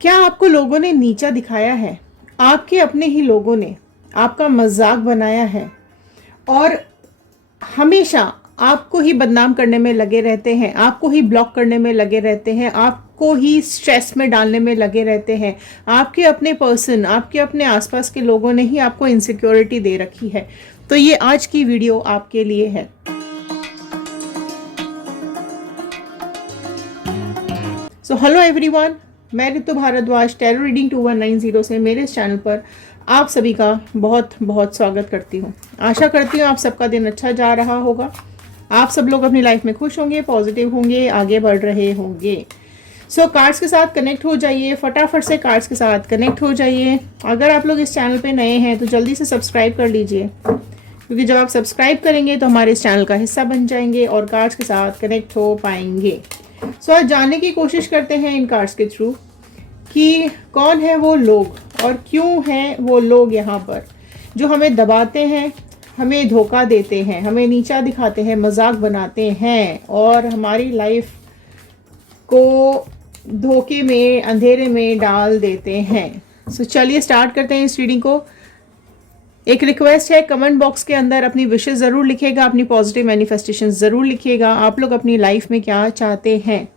क्या आपको लोगों ने नीचा दिखाया है? आपके अपने ही लोगों ने आपका मजाक बनाया है और हमेशा आपको ही बदनाम करने में लगे रहते हैं, आपको ही ब्लॉक करने में लगे रहते हैं, आपको ही स्ट्रेस में डालने में लगे रहते हैं। आपके अपने पर्सन, आपके अपने आसपास के लोगों ने ही आपको इनसिक्योरिटी दे रखी है। तो ये आज की वीडियो आपके लिए है। सो हेलो एवरीवन, मैं ऋतु भारद्वाज टैरो रीडिंग 2190 से मेरे इस चैनल पर आप सभी का बहुत बहुत स्वागत करती हूँ। आशा करती हूँ आप सबका दिन अच्छा जा रहा होगा, आप सब लोग अपनी लाइफ में खुश होंगे, पॉजिटिव होंगे, आगे बढ़ रहे होंगे। सो कार्ड्स के साथ कनेक्ट हो जाइए, फटाफट से कार्ड्स के साथ कनेक्ट हो जाइए। अगर आप लोग इस चैनल पे नए हैं तो जल्दी से सब्सक्राइब कर लीजिए, क्योंकि जब आप सब्सक्राइब करेंगे तो हमारे इस चैनल का हिस्सा बन जाएंगे और कार्ड्स के साथ कनेक्ट हो पाएंगे। सो आज जानने की कोशिश करते हैं इन कार्ड्स के थ्रू कि कौन है वो लोग और क्यों हैं वो लोग यहाँ पर जो हमें दबाते हैं, हमें धोखा देते हैं, हमें नीचा दिखाते हैं, मजाक बनाते हैं और हमारी लाइफ को धोखे में, अंधेरे में डाल देते हैं। सो चलिए स्टार्ट करते हैं इस रीडिंग को। एक रिक्वेस्ट है, कमेंट बॉक्स के अंदर अपनी विशेष ज़रूर लिखिएगा, अपनी पॉजिटिव मैनिफेस्टेशन ज़रूर लिखिएगा, आप लोग अपनी लाइफ में क्या चाहते हैं।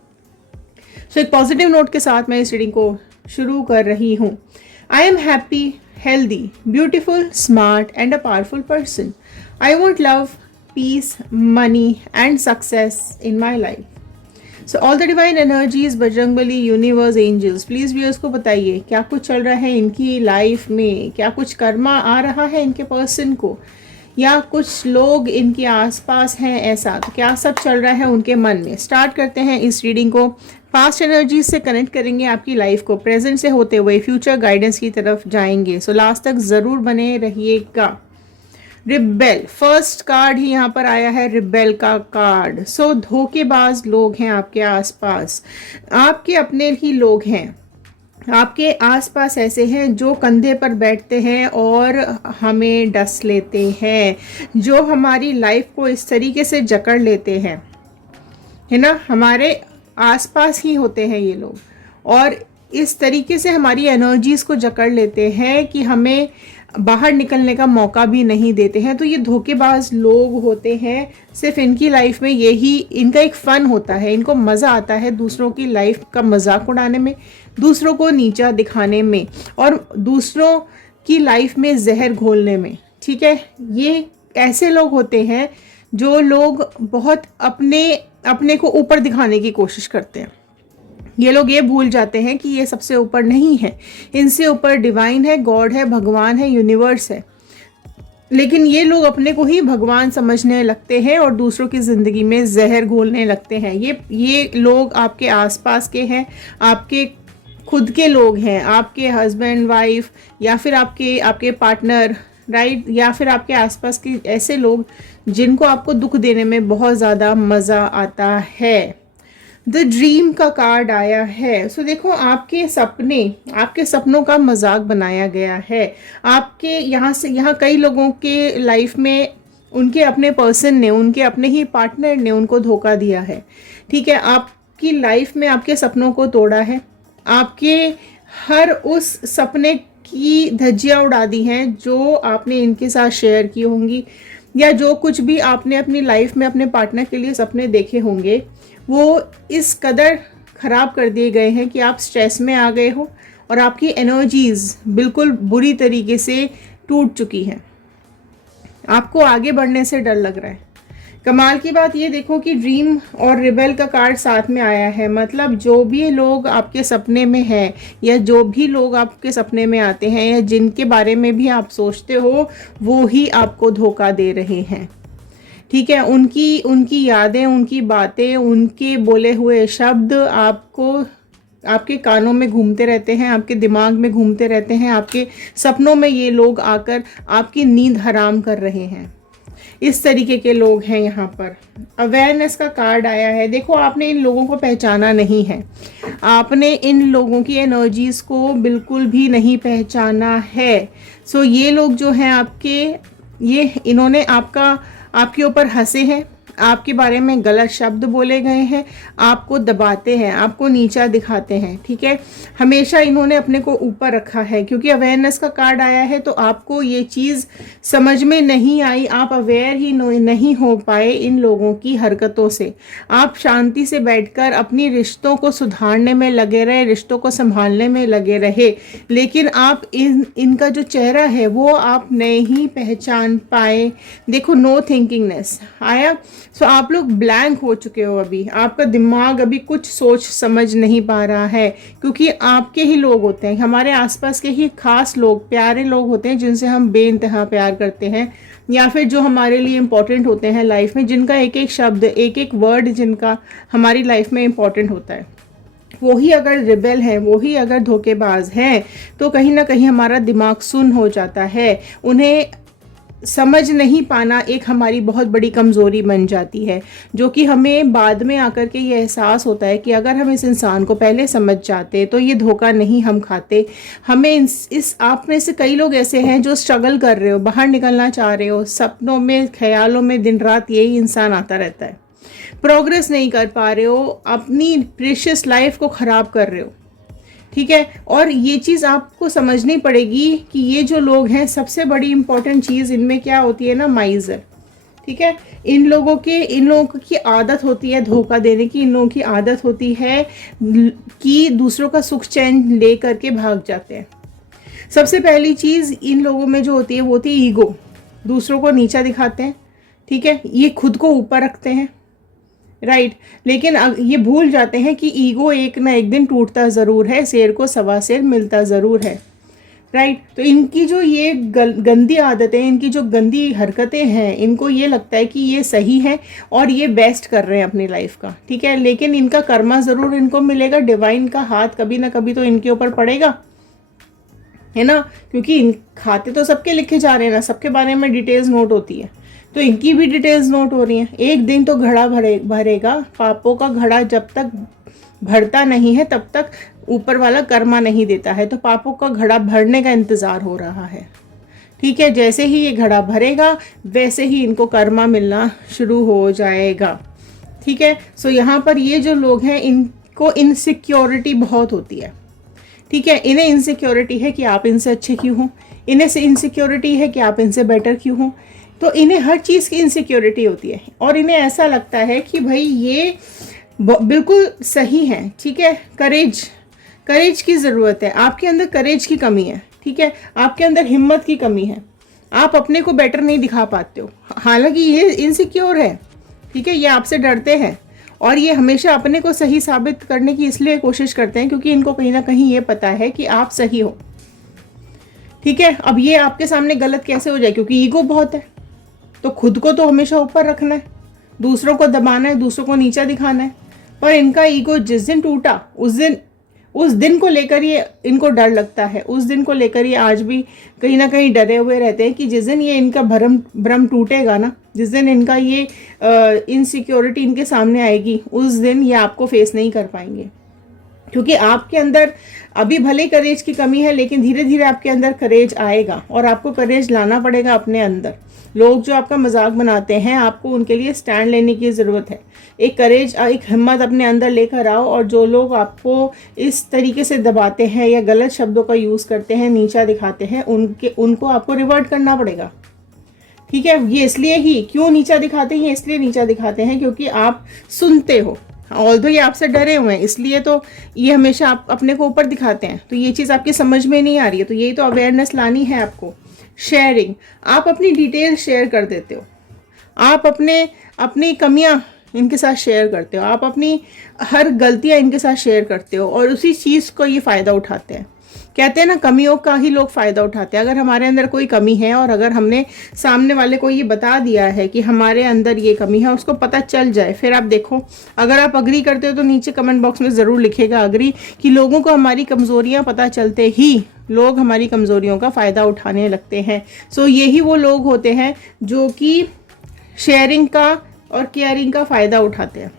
सो एक पॉजिटिव नोट के साथ मैं इस रीडिंग को शुरू कर रही हूँ। I am happy, healthy, beautiful, smart and a powerful person. I want love, peace, money and success in my life. So all the divine energies, Bajrangbali, universe, angels, please viewers को बताइए क्या कुछ चल रहा है इनकी लाइफ में, क्या कुछ कर्मा आ रहा है इनके पर्सन को, या कुछ लोग इनके आसपास हैं ऐसा, तो क्या सब चल रहा है उनके मन में। स्टार्ट करते हैं इस रीडिंग को। पास्ट एनर्जीज से कनेक्ट करेंगे आपकी लाइफ को, प्रेजेंट से होते हुए फ्यूचर गाइडेंस की तरफ जाएंगे। सो लास्ट तक ज़रूर बने रहिएगा। रिबेल, फर्स्ट कार्ड ही यहाँ पर आया है, रिबेल का कार्ड। सो धोखेबाज लोग हैं आपके आसपास, आपके अपने ही लोग हैं, आपके आसपास ऐसे हैं जो कंधे पर बैठते हैं और हमें डस लेते हैं, जो हमारी लाइफ को इस तरीके से जकड़ लेते हैं, है ना। हमारे आसपास ही होते हैं ये लोग और इस तरीके से हमारी एनर्जीज़ को जकड़ लेते हैं कि हमें बाहर निकलने का मौका भी नहीं देते हैं। तो ये धोखेबाज लोग होते हैं, सिर्फ इनकी लाइफ में यही इनका एक फ़न होता है, इनको मज़ा आता है दूसरों की लाइफ का मजाक उड़ाने में, दूसरों को नीचा दिखाने में और दूसरों की लाइफ में जहर घोलने में। ठीक है, ये ऐसे लोग होते हैं जो लोग बहुत अपने को ऊपर दिखाने की कोशिश करते हैं। ये लोग ये भूल जाते हैं कि ये सबसे ऊपर नहीं है, इनसे ऊपर डिवाइन है, गॉड है, भगवान है, यूनिवर्स है। लेकिन ये लोग अपने को ही भगवान समझने लगते हैं और दूसरों की ज़िंदगी में जहर घोलने लगते हैं। ये लोग आपके आसपास के हैं, आपके खुद के लोग हैं, आपके हस्बैंड वाइफ या फिर आपके पार्टनर, राइट, या फिर आपके आसपास के ऐसे लोग जिनको आपको दुख देने में बहुत ज़्यादा मज़ा आता है। द ड्रीम का कार्ड आया है। सो देखो, आपके सपनों का मजाक बनाया गया है। आपके यहाँ कई लोगों के लाइफ में उनके अपने पर्सन ने, उनके अपने ही पार्टनर ने उनको धोखा दिया है। ठीक है, आपकी लाइफ में आपके सपनों को तोड़ा है, आपके हर उस सपने की धज्जियाँ उड़ा दी हैं जो आपने इनके साथ शेयर की होंगी, या जो कुछ भी आपने अपनी लाइफ में अपने पार्टनर के लिए सपने देखे होंगे, वो इस कदर ख़राब कर दिए गए हैं कि आप स्ट्रेस में आ गए हो और आपकी एनर्जीज़ बिल्कुल बुरी तरीके से टूट चुकी हैं। आपको आगे बढ़ने से डर लग रहा है। कमाल की बात ये देखो कि ड्रीम और रिबेल का कार्ड साथ में आया है, मतलब जो भी लोग आपके सपने में हैं या जो भी लोग आपके सपने में आते हैं या जिनके बारे में भी आप सोचते हो, वो ही आपको धोखा दे रहे हैं। ठीक है, उनकी यादें, उनकी बातें, उनके बोले हुए शब्द आपके कानों में घूमते रहते हैं, आपके दिमाग में घूमते रहते हैं, आपके सपनों में ये लोग आकर आपकी नींद हराम कर रहे हैं। इस तरीके के लोग हैं यहाँ पर। अवेयरनेस का कार्ड आया है। देखो, आपने इन लोगों को पहचाना नहीं है, आपने इन लोगों की एनर्जीज़ को बिल्कुल भी नहीं पहचाना है। सो ये लोग जो हैं इन्होंने आपके ऊपर हंसे हैं, आपके बारे में गलत शब्द बोले गए हैं, आपको दबाते हैं, आपको नीचा दिखाते हैं, ठीक है। हमेशा इन्होंने अपने को ऊपर रखा है, क्योंकि अवेयरनेस का कार्ड आया है तो आपको ये चीज़ समझ में नहीं आई, आप अवेयर ही नहीं हो पाए इन लोगों की हरकतों से। आप शांति से बैठकर अपनी रिश्तों को सुधारने में लगे रहे, रिश्तों को संभालने में लगे रहे, लेकिन आप इनका जो चेहरा है वो आप नहीं पहचान पाए। देखो, नो थिंकिंगनेस आया। सो आप लोग ब्लैंक हो चुके हो, अभी आपका दिमाग अभी कुछ सोच समझ नहीं पा रहा है, क्योंकि आपके ही लोग होते हैं, हमारे आसपास के ही खास लोग, प्यारे लोग होते हैं जिनसे हम बेइंतहा प्यार करते हैं, या फिर जो हमारे लिए इम्पोर्टेंट होते हैं लाइफ में, जिनका एक एक शब्द, एक एक वर्ड जिनका हमारी लाइफ में इम्पोर्टेंट होता है, वही अगर रिबेल हैं, वही अगर धोखेबाज हैं, तो कहीं ना कहीं हमारा दिमाग सुन्न हो जाता है। उन्हें समझ नहीं पाना एक हमारी बहुत बड़ी कमज़ोरी बन जाती है, जो कि हमें बाद में आकर के ये एहसास होता है कि अगर हम इस इंसान को पहले समझ जाते तो ये धोखा नहीं हम खाते। हमें इस आप में से कई लोग ऐसे हैं जो स्ट्रगल कर रहे हो, बाहर निकलना चाह रहे हो, सपनों में, ख्यालों में दिन रात यही इंसान आता रहता है, प्रोग्रेस नहीं कर पा रहे हो, अपनी प्रेशियस लाइफ को ख़राब कर रहे हो, ठीक है। और ये चीज़ आपको समझनी पड़ेगी कि ये जो लोग हैं, सबसे बड़ी इंपॉर्टेंट चीज़ इनमें क्या होती है ना, माइजर, ठीक है। इन लोगों की आदत होती है धोखा देने की, इन लोगों की आदत होती है कि दूसरों का सुख चैन ले करके भाग जाते हैं। सबसे पहली चीज़ इन लोगों में जो होती है वो होती है ईगो, दूसरों को नीचा दिखाते हैं, ठीक है, ये खुद को ऊपर रखते हैं, राइट। लेकिन ये भूल जाते हैं कि ईगो एक ना एक दिन टूटता ज़रूर है, शेर को सवा शेर मिलता ज़रूर है, राइट। तो इनकी जो ये गंदी आदतें, इनकी जो गंदी हरकतें हैं, इनको ये लगता है कि ये सही है और ये बेस्ट कर रहे हैं अपनी लाइफ का, ठीक है। लेकिन इनका कर्मा ज़रूर इनको मिलेगा, डिवाइन का हाथ कभी ना कभी तो इनके ऊपर पड़ेगा, है ना, क्योंकि इन खाते तो सबके लिखे जा रहे हैं ना, सबके बारे में डिटेल्स नोट होती है, तो इनकी भी डिटेल्स नोट हो रही हैं। एक दिन तो घड़ा भरेगा, पापों का घड़ा जब तक भरता नहीं है तब तक ऊपर वाला कर्मा नहीं देता है, तो पापों का घड़ा भरने का इंतज़ार हो रहा है, ठीक है। जैसे ही ये घड़ा भरेगा वैसे ही इनको कर्मा मिलना शुरू हो जाएगा, ठीक है। सो यहाँ पर ये जो लोग हैं, इनको इनसिक्योरिटी बहुत होती है, ठीक है। इन्हें इनसिक्योरिटी है कि आप इनसे अच्छे क्यों हो, इन्हें से इनसिक्योरिटी है कि आप इनसे बेटर क्यों हो, तो इन्हें हर चीज़ की इनसिक्योरिटी होती है और इन्हें ऐसा लगता है कि भाई ये बिल्कुल सही है, ठीक है। करेज की ज़रूरत है, आपके अंदर करेज की कमी है, ठीक है, आपके अंदर हिम्मत की कमी है, आप अपने को बेटर नहीं दिखा पाते हो, हालांकि ये इनसिक्योर है, ठीक है, ये आपसे डरते हैं और ये हमेशा अपने को सही साबित करने की इसलिए कोशिश करते हैं क्योंकि इनको कहीं ना कहीं ये पता है कि आप सही हो, ठीक है। अब ये आपके सामने गलत कैसे हो जाए, क्योंकि ईगो बहुत है, तो खुद को तो हमेशा ऊपर रखना है, दूसरों को दबाना है, दूसरों को नीचा दिखाना है। पर इनका ईगो जिस दिन टूटा, उस दिन को लेकर ये इनको डर लगता है, उस दिन को लेकर ये आज भी कहीं ना कहीं डरे हुए रहते हैं कि जिस दिन ये इनका भ्रम टूटेगा ना, जिस दिन इनका ये इनसिक्योरिटी इनके सामने आएगी, उस दिन ये आपको फेस नहीं कर पाएंगे, क्योंकि आपके अंदर अभी भले करेज की कमी है, लेकिन धीरे धीरे आपके अंदर करेज आएगा और आपको करेज लाना पड़ेगा अपने अंदर। लोग जो आपका मजाक बनाते हैं, आपको उनके लिए स्टैंड लेने की ज़रूरत है, एक करेज, एक हिम्मत अपने अंदर लेकर आओ। और जो लोग आपको इस तरीके से दबाते हैं या गलत शब्दों का यूज़ करते हैं, नीचा दिखाते हैं, उनको आपको रिवर्ट करना पड़ेगा, ठीक है। ये इसलिए ही क्यों नीचा दिखाते हैं, इसलिए नीचा दिखाते हैं क्योंकि आप सुनते हो, ऑल्दो ये आपसे डरे हुए हैं, इसलिए तो ये हमेशा आप अपने को ऊपर दिखाते हैं। तो ये चीज़ आपकी समझ में नहीं आ रही है, तो यही तो अवेयरनेस लानी है आपको। शेयरिंग, आप अपनी डिटेल शेयर कर देते हो, आप अपनी कमियां इनके साथ शेयर करते हो, आप अपनी हर गलतियां इनके साथ शेयर करते हो और उसी चीज़ को ये फ़ायदा उठाते हैं। कहते हैं ना, कमियों का ही लोग फ़ायदा उठाते हैं। अगर हमारे अंदर कोई कमी है और अगर हमने सामने वाले को ये बता दिया है कि हमारे अंदर ये कमी है, उसको पता चल जाए, फिर आप देखो, अगर आप अग्री करते हो तो नीचे कमेंट बॉक्स में ज़रूर लिखेगा अग्री, कि लोगों को हमारी कमज़ोरियाँ पता चलते ही लोग हमारी कमज़ोरियों का फ़ायदा उठाने लगते हैं। सो यही वो लोग होते हैं जो कि शेयरिंग का और केयरिंग का फ़ायदा उठाते हैं।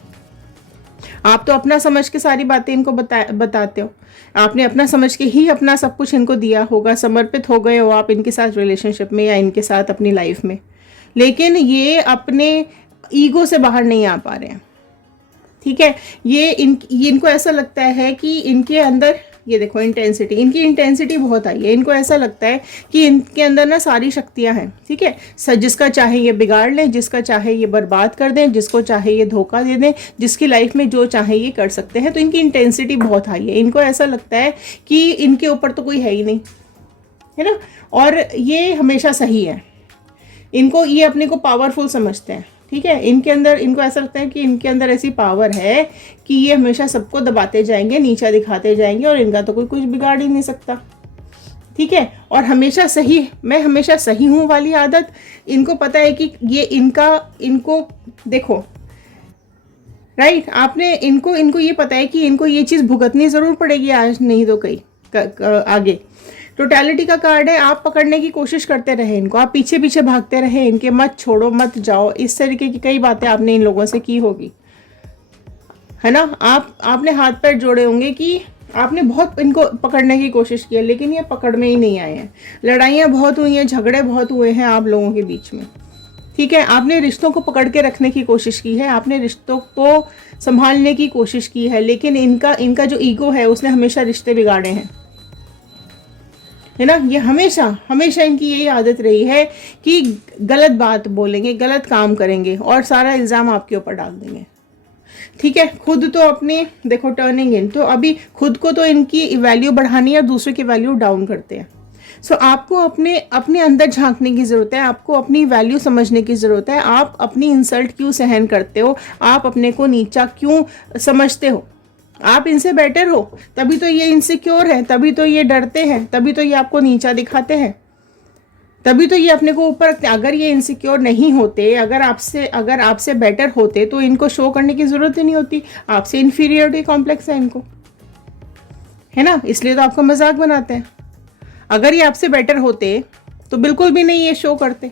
आप तो अपना समझ के सारी बातें इनको बताते हो, आपने अपना समझ के ही अपना सब कुछ इनको दिया होगा, समर्पित हो गए हो आप इनके साथ रिलेशनशिप में या इनके साथ अपनी लाइफ में, लेकिन ये अपने ईगो से बाहर नहीं आ पा रहे हैं। ठीक है, ये इनको ऐसा लगता है कि इनके अंदर, ये देखो इंटेंसिटी, इनकी इंटेंसिटी बहुत आई है। इनको ऐसा लगता है कि इनके अंदर ना सारी शक्तियां हैं। ठीक है, जिसका चाहे ये बिगाड़ लें, जिसका चाहे ये बर्बाद कर दें, जिसको चाहे ये धोखा दे दें, जिसकी लाइफ में जो चाहे ये कर सकते हैं। तो इनकी इंटेंसिटी बहुत हाई है। इनको ऐसा लगता है कि इनके ऊपर तो कोई है ही नहीं, है ना, और ये हमेशा सही है। इनको, ये अपने को पावरफुल समझते हैं। ठीक है, इनके अंदर, इनको ऐसा लगता है कि इनके अंदर ऐसी पावर है कि ये हमेशा सबको दबाते जाएंगे, नीचा दिखाते जाएंगे, और इनका तो कोई कुछ बिगाड़ ही नहीं सकता। ठीक है, और हमेशा सही, मैं हमेशा सही हूँ वाली आदत, इनको पता है कि ये इनको देखो, राइट, आपने इनको ये पता है कि इनको ये चीज़ भुगतनी ज़रूर पड़ेगी आज नहीं तो कहीं आगे। टोटलिटी का कार्ड है। आप पकड़ने की कोशिश करते रहे इनको, आप पीछे पीछे भागते रहे इनके, मत छोड़ो, मत जाओ। इस तरीके की कई बातें आपने इन लोगों से की होगी, है ना। आपने हाथ पैर जोड़े होंगे कि आपने बहुत इनको पकड़ने की कोशिश की है, लेकिन ये पकड़ में ही नहीं आए हैं। लड़ाइयाँ बहुत हुई हैं, झगड़े बहुत हुए हैं आप लोगों के बीच में। ठीक है, आपने रिश्तों को पकड़ के रखने की कोशिश की है, आपने रिश्तों को संभालने की कोशिश की है, लेकिन इनका जो ईगो है उसने हमेशा रिश्ते बिगाड़े हैं, है ना। ये हमेशा हमेशा इनकी यही आदत रही है कि गलत बात बोलेंगे, गलत काम करेंगे और सारा इल्ज़ाम आपके ऊपर डाल देंगे। ठीक है, खुद तो अपनी देखो टर्निंग इन, तो अभी खुद को तो इनकी वैल्यू बढ़ानी है और दूसरे की वैल्यू डाउन करते हैं। सो आपको अपने अंदर झांकने की ज़रूरत है, आपको अपनी वैल्यू समझने की ज़रूरत है। आप अपनी इंसल्ट क्यों सहन करते हो, आप अपने को नीचा क्यों समझते हो, आप इनसे बेटर हो, तभी तो ये इनसिक्योर है, तभी तो ये डरते हैं, तभी तो ये आपको नीचा दिखाते हैं, तभी तो ये अपने को ऊपर रखते हैं। अगर ये इनसिक्योर नहीं होते, अगर आपसे बेटर होते तो इनको शो करने की जरूरत ही नहीं होती। आपसे इन्फीरियरिटी कॉम्प्लेक्स है इनको, है ना, इसलिए तो आपका मजाक बनाते हैं। अगर ये आपसे बेटर होते तो बिल्कुल भी नहीं ये शो करते,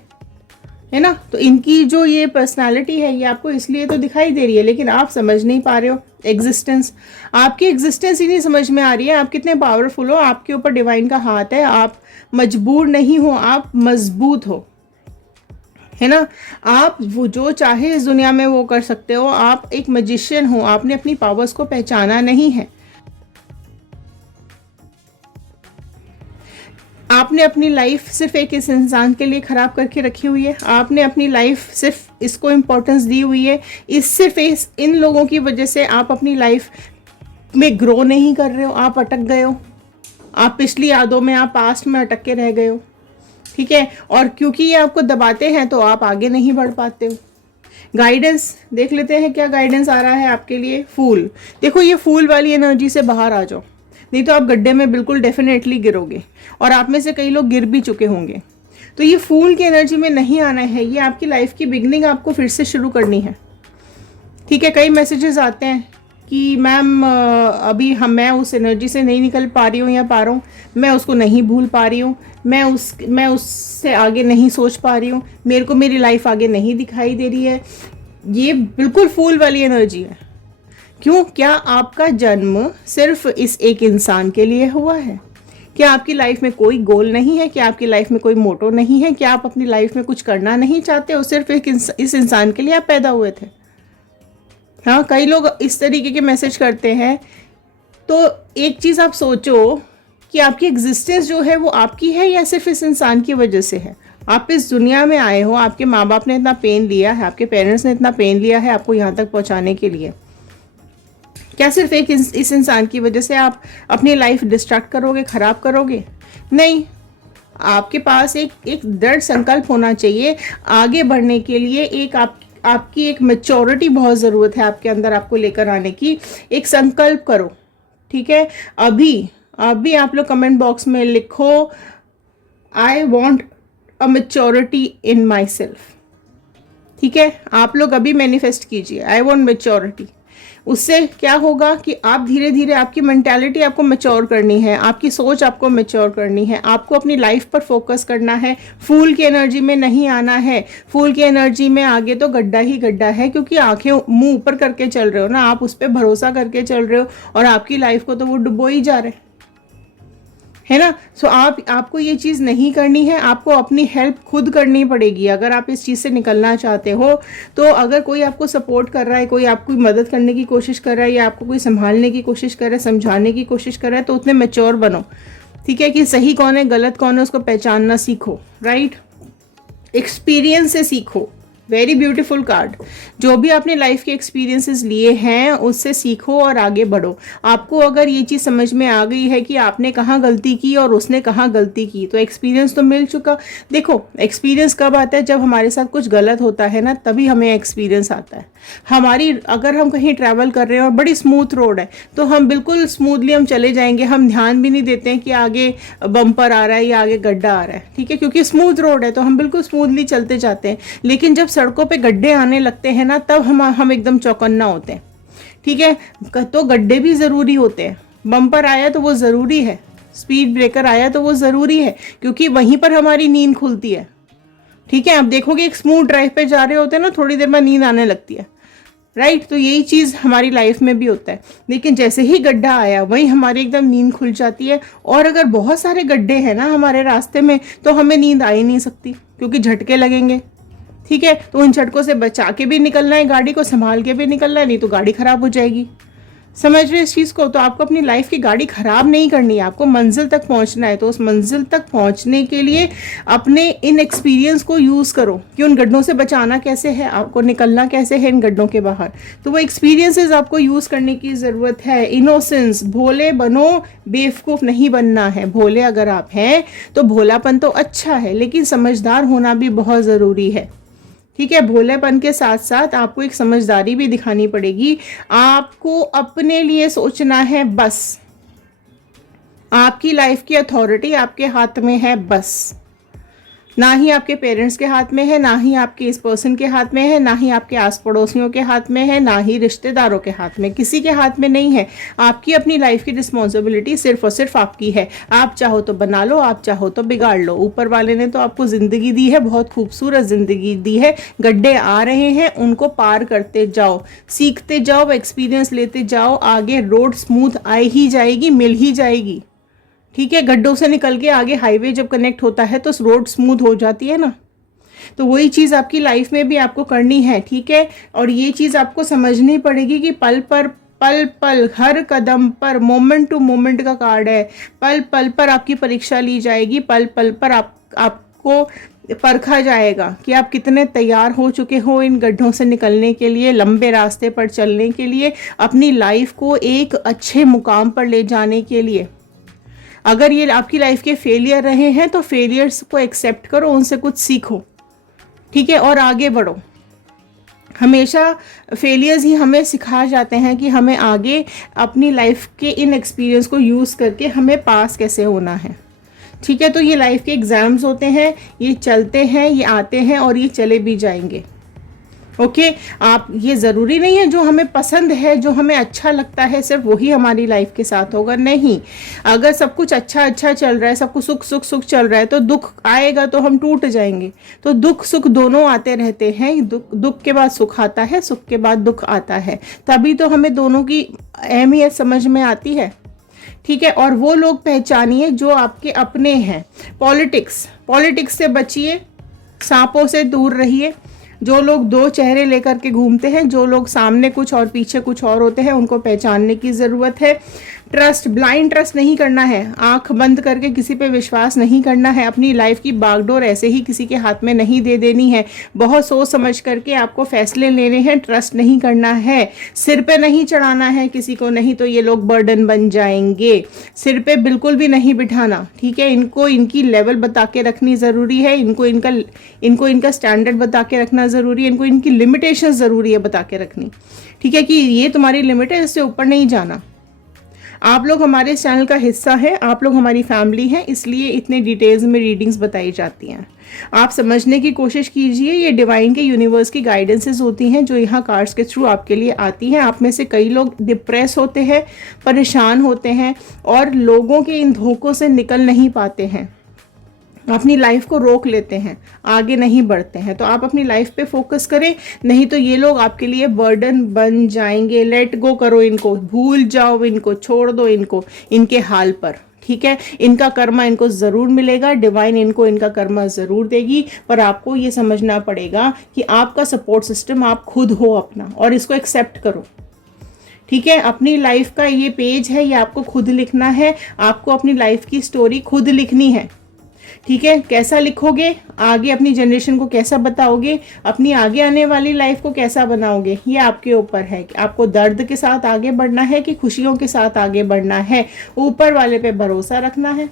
है ना। तो इनकी जो ये पर्सनालिटी है ये आपको इसलिए तो दिखाई दे रही है, लेकिन आप समझ नहीं पा रहे हो एग्जिस्टेंस। आपकी एग्जिस्टेंस ही नहीं समझ में आ रही है, आप कितने पावरफुल हो, आपके ऊपर डिवाइन का हाथ है, आप मजबूर नहीं हो, आप मजबूत हो, है ना। आप वो जो चाहे इस दुनिया में वो कर सकते हो, आप एक मैजिशियन हो, आपने अपनी पावर्स को पहचाना नहीं है। आपने अपनी लाइफ सिर्फ एक इस इंसान के लिए ख़राब करके रखी हुई है, आपने अपनी लाइफ सिर्फ इसको इम्पोर्टेंस दी हुई है। सिर्फ इन लोगों की वजह से आप अपनी लाइफ में ग्रो नहीं कर रहे हो, आप अटक गए हो, आप पिछली यादों में, आप पास्ट में अटक के रह गए हो। ठीक है, और क्योंकि ये आपको दबाते हैं तो आप आगे नहीं बढ़ पाते हो। गाइडेंस देख लेते हैं, क्या गाइडेंस आ रहा है आपके लिए। फूल, देखो ये फूल वाली एनर्जी से बाहर आ जाओ, नहीं तो आप गड्ढे में बिल्कुल डेफिनेटली गिरोगे, और आप में से कई लोग गिर भी चुके होंगे। तो ये फूल की एनर्जी में नहीं आना है, ये आपकी लाइफ की बिगनिंग आपको फिर से शुरू करनी है। ठीक है, कई मैसेजेस आते हैं कि मैम अभी मैं उस एनर्जी से नहीं निकल पा रही हूँ या पा रहा हूँ, मैं उसको नहीं भूल पा रही हूँ, मैं उससे आगे नहीं सोच पा रही हूँ, मेरे को मेरी लाइफ आगे नहीं दिखाई दे रही है। ये बिल्कुल फूल वाली एनर्जी है। क्यों? क्या आपका जन्म सिर्फ इस एक इंसान के लिए हुआ है? क्या आपकी लाइफ में कोई गोल नहीं है? क्या आपकी लाइफ में कोई मोटो नहीं है? क्या आप अपनी लाइफ में कुछ करना नहीं चाहते हो? सिर्फ इस इंसान के लिए आप पैदा हुए थे। हाँ, कई लोग इस तरीके के मैसेज करते हैं। तो एक चीज़ आप सोचो कि आपकी एग्जिस्टेंस जो है वो आपकी है या सिर्फ इस इंसान की वजह से है? आप इस दुनिया में आए हो, आपके माँ बाप ने इतना पेन लिया है, आपके पेरेंट्स ने इतना पेन लिया है आपको यहाँ तक पहुँचाने के लिए। क्या सिर्फ एक इस इंसान की वजह से आप अपनी लाइफ डिस्ट्रैक्ट करोगे, ख़राब करोगे? नहीं, आपके पास एक दृढ़ संकल्प होना चाहिए आगे बढ़ने के लिए। आपकी एक मैच्योरिटी बहुत ज़रूरत है आपके अंदर, आपको लेकर आने की। एक संकल्प करो, ठीक है। अभी आप लोग कमेंट बॉक्स में लिखो, I want a maturity in my self. ठीक है, आप लोग अभी मैनिफेस्ट कीजिए, आई वॉन्ट मैच्योरिटी। उससे क्या होगा कि आप धीरे धीरे, आपकी मेंटालिटी आपको मैच्योर करनी है, आपकी सोच आपको मैच्योर करनी है, आपको अपनी लाइफ पर फोकस करना है। फूल की एनर्जी में नहीं आना है। फूल की एनर्जी में आगे तो गड्ढा ही गड्ढा है, क्योंकि आंखें मुंह ऊपर करके चल रहे हो ना, आप उस पर भरोसा करके चल रहे हो और आपकी लाइफ को तो वो डुबो ही जा रहे हैं। है ना। सो आपको ये चीज़ नहीं करनी है, आपको अपनी हेल्प खुद करनी पड़ेगी अगर आप इस चीज़ से निकलना चाहते हो। तो अगर कोई आपको सपोर्ट कर रहा है, कोई आपकी मदद करने की कोशिश कर रहा है, या आपको कोई संभालने की कोशिश कर रहा है, समझाने की कोशिश कर रहा है, तो उतने मैच्योर बनो, ठीक है, कि सही कौन है गलत कौन है उसको पहचानना सीखो, राइट। एक्सपीरियंस से सीखो, वेरी ब्यूटीफुल कार्ड। जो भी आपने लाइफ के एक्सपीरियंसेस लिए हैं उससे सीखो और आगे बढ़ो। आपको अगर ये चीज़ समझ में आ गई है कि आपने कहाँ गलती की और उसने कहाँ गलती की, तो एक्सपीरियंस तो मिल चुका। देखो एक्सपीरियंस कब आता है, जब हमारे साथ कुछ गलत होता है ना, तभी हमें एक्सपीरियंस आता है। अगर हम कहीं ट्रैवल कर रहे हैं और बड़ी स्मूथ रोड है, तो हम बिल्कुल स्मूथली हम चले जाएंगे, हम ध्यान भी नहीं देते हैं कि आगे बम्पर आ रहा है या आगे गड्ढा आ रहा है, ठीक है, क्योंकि स्मूथ रोड है तो हम बिल्कुल स्मूथली चलते जाते हैं। लेकिन जब सड़कों पे गड्ढे आने लगते हैं ना, तब हम एकदम चौकन्ना होते हैं, ठीक है। तो गड्ढे भी ज़रूरी होते हैं, बम्पर आया तो वो ज़रूरी है, स्पीड ब्रेकर आया तो वो ज़रूरी है, क्योंकि वहीं पर हमारी नींद खुलती है, ठीक है। आप देखोगे एक स्मूथ ड्राइव पे जा रहे होते हैं ना, थोड़ी देर बाद नींद आने लगती है, राइट। तो यही चीज़ हमारी लाइफ में भी होता है। लेकिन जैसे ही गड्ढा आया वहीं हमारी एकदम नींद खुल जाती है। और अगर बहुत सारे गड्ढे हैं ना हमारे रास्ते में, तो हमें नींद आ ही नहीं सकती, क्योंकि झटके लगेंगे, ठीक है। तो उन झटकों से बचा के भी निकलना है, गाड़ी को संभाल के भी निकलना है, नहीं तो गाड़ी खराब हो जाएगी। समझ रहे इस चीज़ को। तो आपको अपनी लाइफ की गाड़ी खराब नहीं करनी है, आपको मंजिल तक पहुंचना है। तो उस मंजिल तक पहुंचने के लिए अपने इन एक्सपीरियंस को यूज़ करो कि उन गड्ढों से बचाना कैसे है, आपको निकलना कैसे है इन गड्ढों के बाहर। तो वो एक्सपीरियंसेस आपको यूज़ करने की ज़रूरत है। इनोसेंस, भोले बनो, बेवकूफ़ नहीं बनना है। भोले अगर आप हैं तो भोलापन तो अच्छा है, लेकिन समझदार होना भी बहुत ज़रूरी है, ठीक है। भोलेपन के साथ साथ आपको एक समझदारी भी दिखानी पड़ेगी। आपको अपने लिए सोचना है बस, आपकी लाइफ की अथॉरिटी आपके हाथ में है बस। ना ही आपके पेरेंट्स के हाथ में है, ना ही आपके इस पर्सन के हाथ में है, ना ही आपके आस पड़ोसियों के हाथ में है, ना ही रिश्तेदारों के हाथ में, किसी के हाथ में नहीं है। आपकी अपनी लाइफ की रिस्पॉन्सिबिलिटी सिर्फ और सिर्फ आपकी है। आप चाहो तो बना लो, आप चाहो तो बिगाड़ लो। ऊपर वाले ने तो आपको ज़िंदगी दी है, बहुत खूबसूरत ज़िंदगी दी है। गड्ढे आ रहे हैं, उनको पार करते जाओ, सीखते जाओ, एक्सपीरियंस लेते जाओ, आगे रोड स्मूथ आ ही जाएगी, मिल ही जाएगी, ठीक है। गड्ढों से निकल के आगे हाईवे जब कनेक्ट होता है तो रोड स्मूथ हो जाती है ना। तो वही चीज़ आपकी लाइफ में भी आपको करनी है, ठीक है। और ये चीज़ आपको समझनी पड़ेगी कि पल पल हर कदम पर, मोमेंट टू मोमेंट का कार्ड है। पल पल पर आपकी परीक्षा ली जाएगी, पल पल पर आपको परखा जाएगा कि आप कितने तैयार हो चुके हो इन गड्ढों से निकलने के लिए, लंबे रास्ते पर चलने के लिए, अपनी लाइफ को एक अच्छे मुकाम पर ले जाने के लिए। अगर ये आपकी लाइफ के फेलियर रहे हैं तो फेलियर्स को एक्सेप्ट करो, उनसे कुछ सीखो, ठीक है, और आगे बढ़ो। हमेशा फेलियर्स ही हमें सिखा जाते हैं कि हमें आगे अपनी लाइफ के इन एक्सपीरियंस को यूज़ करके हमें पास कैसे होना है, ठीक है। तो ये लाइफ के एग्ज़ाम्स होते हैं, ये चलते हैं, ये आते हैं और ये चले भी जाएंगे, ओके। आप ये ज़रूरी नहीं है जो हमें पसंद है, जो हमें अच्छा लगता है, सिर्फ वही हमारी लाइफ के साथ होगा, नहीं। अगर सब कुछ अच्छा चल रहा है, सब कुछ सुख चल रहा है, तो दुख आएगा तो हम टूट जाएंगे। तो दुख सुख दोनों आते रहते हैं, दुख के बाद सुख आता है, सुख के बाद दुख आता है, तभी तो हमें दोनों की अहमियत समझ में आती है, ठीक है। और वो लोग पहचानिए जो आपके अपने हैं। पॉलिटिक्स से बचिए, सांपों से दूर रहिए। जो लोग दो चेहरे लेकर के घूमते हैं, जो लोग सामने कुछ और पीछे कुछ और होते हैं, उनको पहचानने की ज़रूरत है। ब्लाइंड ट्रस्ट नहीं करना है, आंख बंद करके किसी पे विश्वास नहीं करना है। अपनी लाइफ की बागडोर ऐसे ही किसी के हाथ में नहीं दे देनी है। बहुत सोच समझ करके आपको फैसले लेने हैं, ट्रस्ट नहीं करना है। सिर पे नहीं चढ़ाना है किसी को, नहीं तो ये लोग बर्डन बन जाएंगे। सिर पे बिल्कुल भी नहीं बिठाना, ठीक है। इनको इनकी लेवल बता के रखनी ज़रूरी है, इनको इनका स्टैंडर्ड बता के रखना ज़रूरी है, इनको इनकी लिमिटेशन ज़रूरी है बता के रखनी, ठीक है, कि ये तुम्हारी लिमिट है, इससे ऊपर नहीं जाना। आप लोग हमारे इस चैनल का हिस्सा है, आप लोग हमारी फैमिली हैं, इसलिए इतने डिटेल्स में रीडिंग्स बताई जाती हैं। आप समझने की कोशिश कीजिए, ये डिवाइन के यूनिवर्स की गाइडेंसेस होती हैं जो यहाँ कार्ड्स के थ्रू आपके लिए आती हैं। आप में से कई लोग डिप्रेस होते हैं, परेशान होते हैं और लोगों के इन धोखों से निकल नहीं पाते हैं, अपनी लाइफ को रोक लेते हैं, आगे नहीं बढ़ते हैं। तो आप अपनी लाइफ पे फोकस करें, नहीं तो ये लोग आपके लिए बर्डन बन जाएंगे। लेट गो करो इनको, भूल जाओ इनको, छोड़ दो इनको इनके हाल पर, ठीक है, इनका कर्मा इनको ज़रूर मिलेगा, डिवाइन इनको इनका कर्मा ज़रूर देगी, पर आपको ये समझना पड़ेगा कि आपका सपोर्ट सिस्टम आप खुद हो अपना, और इसको एक्सेप्ट करो। ठीक है, अपनी लाइफ का ये पेज है, ये आपको खुद लिखना है, आपको अपनी लाइफ की स्टोरी खुद लिखनी है। ठीक है, कैसा लिखोगे, आगे अपनी जनरेशन को कैसा बताओगे, अपनी आगे आने वाली लाइफ को कैसा बनाओगे, ये आपके ऊपर है कि आपको दर्द के साथ आगे बढ़ना है कि खुशियों के साथ आगे बढ़ना है। ऊपर वाले पे भरोसा रखना है,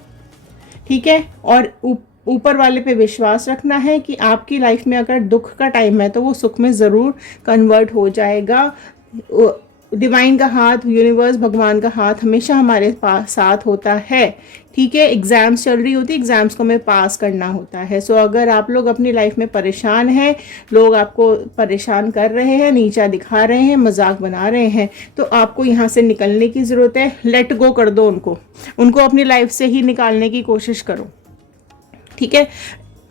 ठीक है, और ऊपर वाले पे विश्वास रखना है कि आपकी लाइफ में अगर दुख का टाइम है तो वो सुख में ज़रूर कन्वर्ट हो जाएगा। डिवाइन का हाथ, यूनिवर्स, भगवान का हाथ हमेशा हमारे पास साथ होता है। ठीक है, एग्ज़ाम्स चल रही होती है, एग्ज़ाम्स को हमें पास करना होता है। सो अगर आप लोग अपनी लाइफ में परेशान हैं, लोग आपको परेशान कर रहे हैं, नीचा दिखा रहे हैं, मजाक बना रहे हैं, तो आपको यहाँ से निकलने की ज़रूरत है। लेट गो कर दो उनको अपनी लाइफ से ही निकालने की कोशिश करो। ठीक है,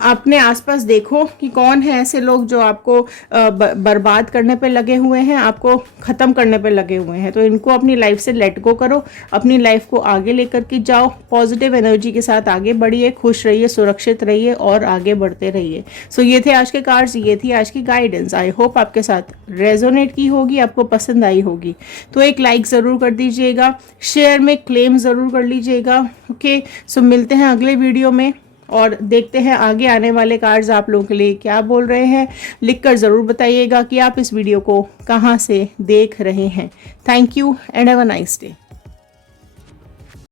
अपने आसपास देखो कि कौन है ऐसे लोग जो आपको बर्बाद करने पे लगे हुए हैं, आपको ख़त्म करने पे लगे हुए हैं। तो इनको अपनी लाइफ से लेट गो करो, अपनी लाइफ को आगे लेकर के जाओ, पॉजिटिव एनर्जी के साथ आगे बढ़िए, खुश रहिए, सुरक्षित रहिए और आगे बढ़ते रहिए। सो ये थे आज के कार्ड्स, ये थी आज की गाइडेंस। आई होप आपके साथ रेजोनेट की होगी, आपको पसंद आई होगी। तो एक लाइक ज़रूर कर दीजिएगा, शेयर में क्लेम ज़रूर कर लीजिएगा। ओके, सो मिलते हैं अगले वीडियो में और देखते हैं आगे आने वाले कार्ड्स आप लोगों के लिए क्या बोल रहे हैं। लिखकर ज़रूर बताइएगा कि आप इस वीडियो को कहाँ से देख रहे हैं। Thank you and have a nice day.